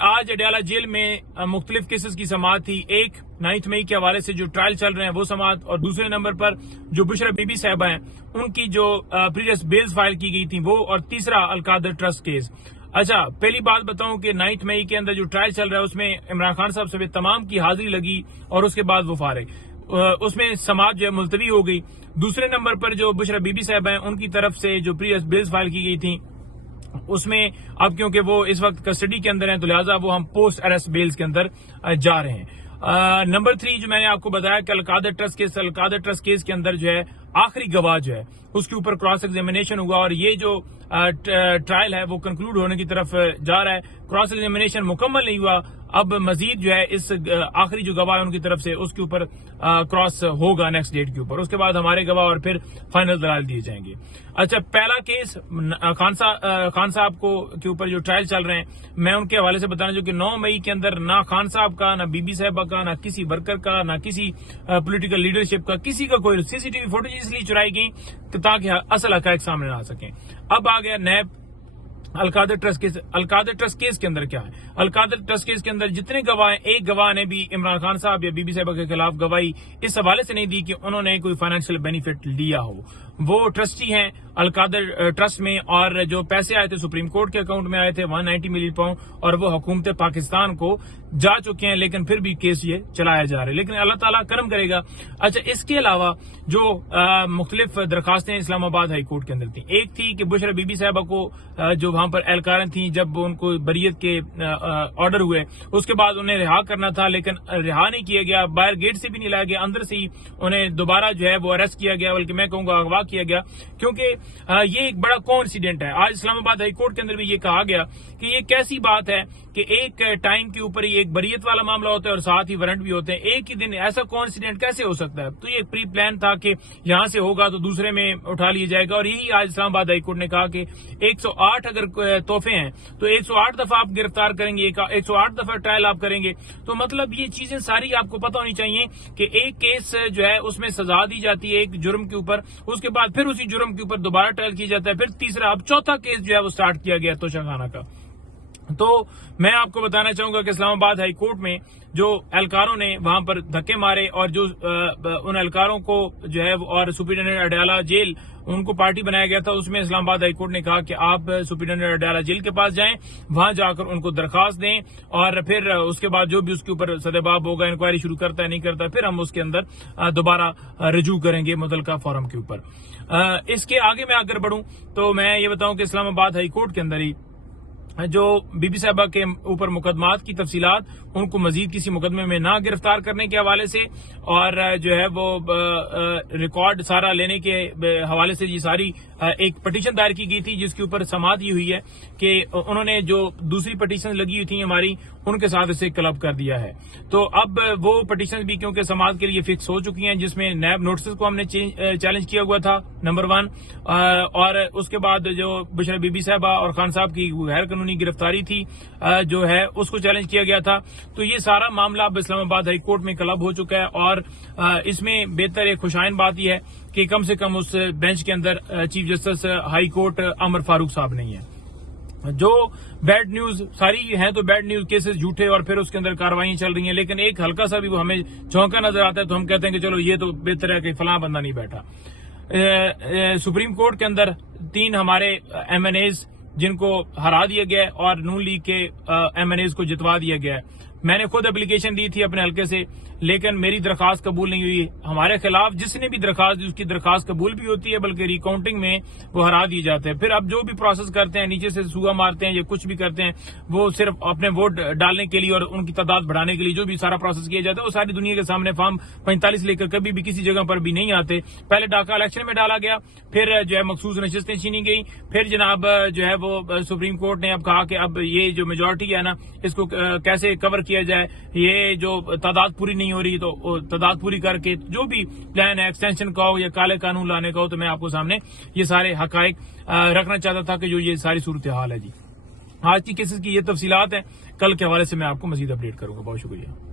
آج اڈیالہ جیل میں مختلف کیسز کی سماعت تھی. ایک 9 مئی کے حوالے سے جو ٹرائل چل رہے ہیں وہ سماعت, اور دوسرے نمبر پر جو بشرا بی بی صاحبہ ہیں ان کی جو پریویس بیلز فائل کی گئی تھی وہ, اور تیسرا القادر ٹرسٹ کیس. اچھا, پہلی بات بتاؤں کہ 9 مئی کے اندر جو ٹرائل چل رہا ہے اس میں عمران خان صاحب سے تمام کی حاضری لگی اور اس کے بعد وہ فارغ, اس میں سماعت جو ہے ملتوی ہو گئی. دوسرے نمبر پر جو بشرا بی بی صاحبہ ہیں ان کی طرف سے جو پریویس بیلز فائل کی گئی تھیں اس میں اب کیونکہ وہ اس وقت کسٹڈی کے اندر ہیں تو لہٰذا وہ ہم پوسٹ اریسٹ بیلز کے اندر جا رہے ہیں. نمبر 3 جو میں نے آپ کو بتایا کہ القادر ٹرسٹ کیس کے اندر جو ہے آخری گواہ جو ہے اس کے اوپر کراس ایگزامینیشن ہوگا, اور یہ جو ٹرائل ہے وہ کنکلوڈ ہونے کی طرف جا رہا ہے. کراس ایگزامینیشن مکمل نہیں ہوا, اب مزید جو ہے اس آخری جو گواہ ہے ان کی طرف سے اس کے اوپر کراس ہوگا نیکسٹ ڈیٹ کے اوپر, اس کے بعد ہمارے گواہ اور پھر فائنل دلائل دیے جائیں گے. اچھا, پہلا کیس خان صاحب کے اوپر جو ٹرائل چل رہے ہیں میں ان کے حوالے سے بتانا چاہوں کہ 9 مئی کے اندر نہ خان صاحب کا, نہ بی بی صاحبہ کا, نہ کسی ورکر کا, نہ کسی پولیٹیکل لیڈرشپ کا, کسی کا کوئی سی سی ٹی وی فوٹیج اس لیے چرائی گئی تاکہ اصل حقائق سامنے نہ آ سکیں. اب آ گیا نیب القادر ٹرسٹ کیس کے اندر کیا ہے. القادر ٹرسٹ کیس کے اندر جتنے گواہ ہیں, ایک گواہ نے بھی عمران خان صاحب یا بی بی صاحبہ کے خلاف گواہی اس حوالے سے نہیں دی کہ انہوں نے کوئی فائنینشیل بینیفٹ لیا ہو. وہ ٹرسٹی ہیں القادر ٹرسٹ میں, اور جو پیسے آئے تھے سپریم کورٹ کے اکاؤنٹ میں آئے تھے 190 ملین پاؤنڈ, اور وہ حکومت پاکستان کو جا چکے ہیں, لیکن پھر بھی کیس یہ چلایا جا رہا ہے, لیکن اللہ تعالیٰ کرم کرے گا. اچھا, اس کے علاوہ جو مختلف درخواستیں اسلام آباد ہائی کورٹ کے اندر تھیں, ایک تھی کہ بشرا بی بی صاحبہ کو جو وہاں پر اہلکاریں تھیں جب ان کو بریت کے آرڈر ہوئے اس کے بعد انہیں رہا کرنا تھا, لیکن رہا نہیں کیا گیا, باہر گیٹ سے بھی نہیں لایا گیا, اندر سے ہی انہیں دوبارہ جو ہے وہ اریسٹ کیا گیا, بلکہ میں کہوں گا اغوا کیا گیا, کیونکہ یہ ایک بڑا کوانسیڈنٹ ہے. آج اسلام آباد ہائی کورٹ کے اندر بھی یہ کہا گیا کہ یہ کیسی بات ہے کہ ایک ٹائم کے اوپر ہی ایک بریت والا معاملہ ہوتا ہے اور ساتھ ہی وارنٹ بھی ہوتے ہیں, ایک ہی دن ایسا کوانسیڈنٹ کیسے ہو سکتا ہے. تو یہ ایک پری پلان تھا کہ یہاں سے ہوگا تو دوسرے میں اٹھا لیا جائے گا, اور یہی آج اسلام آباد ہائی کورٹ نے کہا کہ 108 اگر تحفے ہیں تو 108 دفعہ آپ گرفتار کریں گے, 108 دفعہ ٹرائل آپ کریں گے. تو مطلب یہ چیزیں ساری آپ کو پتہ ہونی چاہیے کہ ایک کیس جو ہے اس میں سزا دی جاتی ہے ایک جرم کے اوپر, اس کے بعد پھر اسی جرم کے اوپر دوبارہ ٹرائل کیا جاتا ہے, پھر تیسرا اب چوتھا کیس جو ہے وہ سٹارٹ کیا گیا توشہ خانہ کا. تو میں آپ کو بتانا چاہوں گا کہ اسلام آباد ہائی کورٹ میں جو اہلکاروں نے وہاں پر دھکے مارے, اور جو ان اہلکاروں کو جو ہے اور سپرنٹینڈنٹ اڈیالہ جیل ان کو پارٹی بنایا گیا تھا, اس میں اسلام آباد ہائی کورٹ نے کہا کہ آپ سپرنٹینڈنٹ اڈیالہ جیل کے پاس جائیں, وہاں جا کر ان کو درخواست دیں, اور پھر اس کے بعد جو بھی اس کے اوپر سدباب ہوگا, انکوائری شروع کرتا ہے نہیں کرتا, پھر ہم اس کے اندر دوبارہ رجوع کریں گے متعلقہ فورم کے اوپر. اس کے آگے میں اگر بڑھوں تو میں یہ بتاؤں کہ اسلام آباد ہائی کورٹ کے اندر ہی جو بی بی صاحبہ کے اوپر مقدمات کی تفصیلات ان کو مزید کسی مقدمے میں نہ گرفتار کرنے کے حوالے سے, اور جو ہے وہ ریکارڈ سارا لینے کے حوالے سے یہ ساری ایک پٹیشن دائر کی گئی تھی جس کے اوپر سماعت یہ ہوئی ہے کہ انہوں نے جو دوسری پٹیشن لگی ہوئی تھیں ہماری ان کے ساتھ اسے کلب کر دیا ہے. تو اب وہ پٹیشن بھی کیونکہ سماعت کے لیے فکس ہو چکی ہیں, جس میں نیب نوٹسز کو ہم نے چیلنج کیا ہوا تھا نمبر 1, اور اس کے بعد جو بشرا بی بی صاحبہ اور خان صاحب کی غیر قانونی گرفتاری تھی جو ہے اس کو چیلنج کیا گیا تھا. تو یہ سارا معاملہ اب اسلام آباد ہائی کورٹ میں کلب ہو چکا ہے, اور اس میں بہتر ایک خوشائن بات یہ ہے کہ کم سے کم اس بینچ کے اندر چیف جسٹس ہائی کورٹ عمر فاروق صاحب نہیں ہے. جو بیڈ نیوز ساری ہیں تو بیڈ نیوز کیسز جھوٹے, اور پھر اس کے اندر کاروائیاں چل رہی ہیں, لیکن ایک ہلکا سا بھی وہ ہمیں چونکا نظر آتا ہے تو ہم کہتے ہیں کہ چلو یہ تو بہتر ہے کہ فلاں بندہ نہیں بیٹھا. سپریم کورٹ کے اندر 3 ہمارے ایم این ایز جن کو ہرا دیا گیا ہے اور نون لیگ کے ایم این ایز کو جتوا دیا گیا ہے. میں نے خود اپلیکیشن دی تھی اپنے حلقے سے, لیکن میری درخواست قبول نہیں ہوئی. ہمارے خلاف جس نے بھی درخواست دی اس کی درخواست قبول بھی ہوتی ہے, بلکہ ریکاؤنٹنگ میں وہ ہرا دیے جاتے ہیں. پھر اب جو بھی پروسیس کرتے ہیں, نیچے سے سوگا مارتے ہیں یا کچھ بھی کرتے ہیں, وہ صرف اپنے ووٹ ڈالنے کے لیے اور ان کی تعداد بڑھانے کے لیے جو بھی سارا پروسیس کیا جاتا ہے وہ ساری دنیا کے سامنے فارم 45 لے کر کبھی بھی کسی جگہ پر بھی نہیں آتے. پہلے ڈاکہ الیکشن میں ڈالا گیا, پھر جو ہے مخصوص نشستیں چھینی گئی, پھر جناب جو ہے وہ سپریم کورٹ نے اب کہا کہ اب یہ جو میجورٹی ہے نا اس کو کیسے کور کیا جائے, یہ جو تعداد پوری نہیں ہو رہی تو تعداد پوری کر کے جو بھی پلان ہے ایکسٹینشن کا ہو یا کالے قانون لانے کا ہو. تو میں آپ کو سامنے یہ سارے حقائق رکھنا چاہتا تھا کہ جو یہ ساری صورتحال ہے. جی, آج کی کیسز کی یہ تفصیلات ہیں, کل کے حوالے سے میں آپ کو مزید اپڈیٹ کروں گا. بہت شکریہ.